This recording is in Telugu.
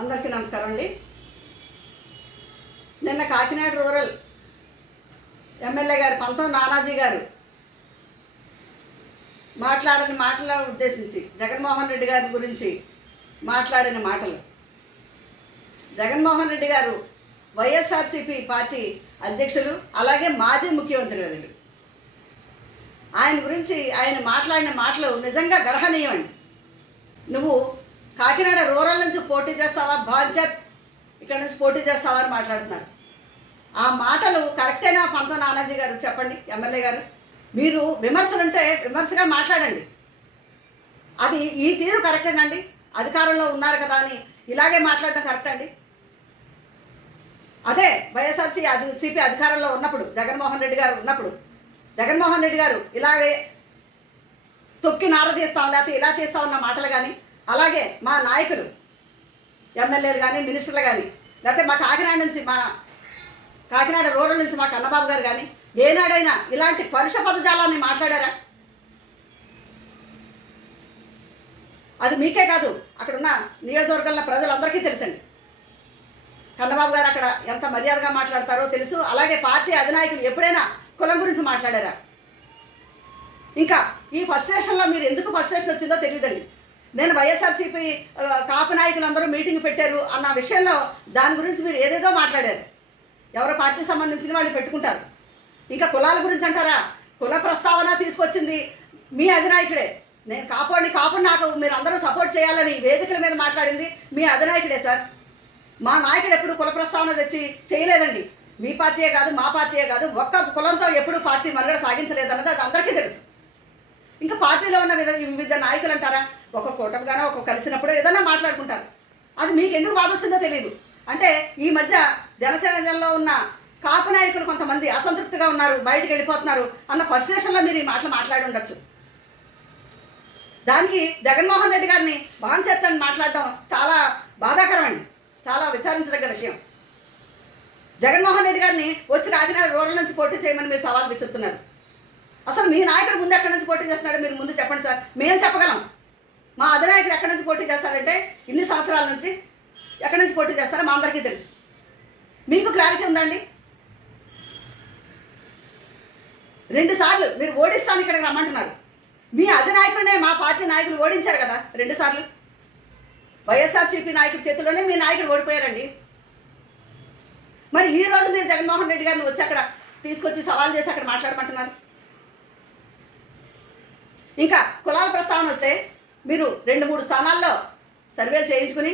అందరికీ నమస్కారం అండి. నిన్న కాకినాడ రూరల్ ఎమ్మెల్యే గారు పంతం నానాజీ గారు మాట్లాడిన మాటల ఉద్దేశించి జగన్మోహన్ రెడ్డి గారి గురించి మాట్లాడిన మాటలు. జగన్మోహన్ రెడ్డి గారు వైఎస్ఆర్సీపీ పార్టీ అధ్యక్షులు, అలాగే మాజీ ముఖ్యమంత్రి గారు. ఆయన గురించి ఆయన మాట్లాడిన మాటలు నిజంగా గర్హనీయం అండి. నువ్వు కాకినాడ రూరల్ నుంచి పోటీ చేస్తావా, బాధ్యత్ ఇక్కడ నుంచి పోటీ చేస్తావా అని మాట్లాడుతున్నారు. ఆ మాటలు కరెక్టేనా పంతం నానాజీ గారు? చెప్పండి ఎమ్మెల్యే గారు. మీరు విమర్శలుంటే విమర్శగా మాట్లాడండి. అది ఈ తీరు కరెక్టేనండి? అధికారంలో ఉన్నారు కదా అని ఇలాగే మాట్లాడటం కరెక్ట్ అండి? అదే వైఎస్ఆర్సీపీ అధికారంలో ఉన్నప్పుడు, జగన్మోహన్ రెడ్డి గారు ఉన్నప్పుడు, జగన్మోహన్ రెడ్డి గారు ఇలాగే తొక్కి నార తీస్తాం లేకపోతే ఇలా తీస్తామన్న మాటలు కానీ, అలాగే మా నాయకులు ఎమ్మెల్యేలు కానీ మినిస్టర్లు కానీ, లేకపోతే మా కాకినాడ నుంచి మా కాకినాడ రూరల్ నుంచి మా కన్నబాబు గారు కానీ ఏనాడైనా ఇలాంటి పరుష పదజాలాన్ని మాట్లాడారా? అది మీకే కాదు, అక్కడున్న నియోజకవర్గంలో ప్రజలందరికీ తెలుసండి. కన్నబాబు గారు అక్కడ ఎంత మర్యాదగా మాట్లాడతారో తెలుసు. అలాగే పార్టీ అధినాయకులు ఎప్పుడైనా కులం గురించి మాట్లాడారా? ఇంకా ఈ ఫస్ట్రేషన్లో మీరు ఎందుకు ఫస్ట్రేషన్ వచ్చిందో తెలియదండి. నేను వైఎస్ఆర్సీపీ కాపు నాయకులందరూ మీటింగ్ పెట్టారు అన్న విషయంలో దాని గురించి మీరు ఏదేదో మాట్లాడారు. ఎవరో పార్టీకి సంబంధించిన వాళ్ళు పెట్టుకుంటారు. ఇంకా కులాల గురించి అంటారా? కుల ప్రస్తావన తీసుకొచ్చింది మీ అధినాయకుడే. నేను కాపు నాకు మీరు అందరూ సపోర్ట్ చేయాలని వేదికల మీద మాట్లాడింది మీ అధినాయకుడే సార్. మా నాయకుడు ఎప్పుడు కుల ప్రస్తావన తెచ్చి చేయలేదండి. మీ పార్టీయే కాదు, మా పార్టీయే కాదు, ఒక్క కులంతో ఎప్పుడు పార్టీ మనుగడ సాగించలేదన్నది అది అందరికీ తెలుసు. ఇంకా పార్టీలో ఉన్న వివిధ నాయకులు అంటారా, ఒక కూటమిగానో ఒక కలిసినప్పుడు ఏదైనా మాట్లాడుకుంటారు. అది మీకు ఎందుకు బాధ వచ్చిందో తెలియదు. అంటే ఈ మధ్య జనసేనలో ఉన్న కాపు నాయకులు కొంతమంది అసంతృప్తిగా ఉన్నారు, బయటకు వెళ్ళిపోతున్నారు అన్న ఫస్ట్రేషన్లో మీరు ఈ మాటలు మాట్లాడి ఉండొచ్చు. దానికి జగన్మోహన్ రెడ్డి గారిని బాంచేత్తని మాట్లాడటం చాలా బాధాకరం అండి, చాలా విచారించదగ్గ విషయం. జగన్మోహన్ రెడ్డి గారిని వచ్చి కాకినాడ రూరల్ నుంచి పోటీ చేయమని మీరు సవాల్ విసురుతున్నారు. అసలు మీ నాయకుడు ముందు ఎక్కడి నుంచి పోటీ చేస్తున్నాడో మీరు ముందు చెప్పండి సార్. మేము చెప్పగలం. మా అధినాయకుడు ఎక్కడి నుంచి పోటీ చేస్తారంటే ఇన్ని సంవత్సరాల నుంచి ఎక్కడి నుంచి పోటీ చేస్తారో మా అందరికీ తెలుసు. మీకు క్లారిటీ ఉందండి? 2 సార్లు మీరు ఓడిస్తాను ఇక్కడికి రమ్మంటున్నారు. మీ అధినాయకుడినే మా పార్టీ నాయకులు ఓడించారు కదా 2 సార్లు. వైఎస్ఆర్సీపీ నాయకుడి చేతిలోనే మీ నాయకుడు ఓడిపోయారండి. మరి ఈ రోజు మీరు జగన్మోహన్ రెడ్డి గారిని వచ్చి అక్కడ తీసుకొచ్చి సవాల్ చేసి అక్కడ మాట్లాడమంటున్నారు. ఇంకా కులాల ప్రస్తావన వస్తే మీరు 2-3 స్థానాల్లో సర్వేలు చేయించుకుని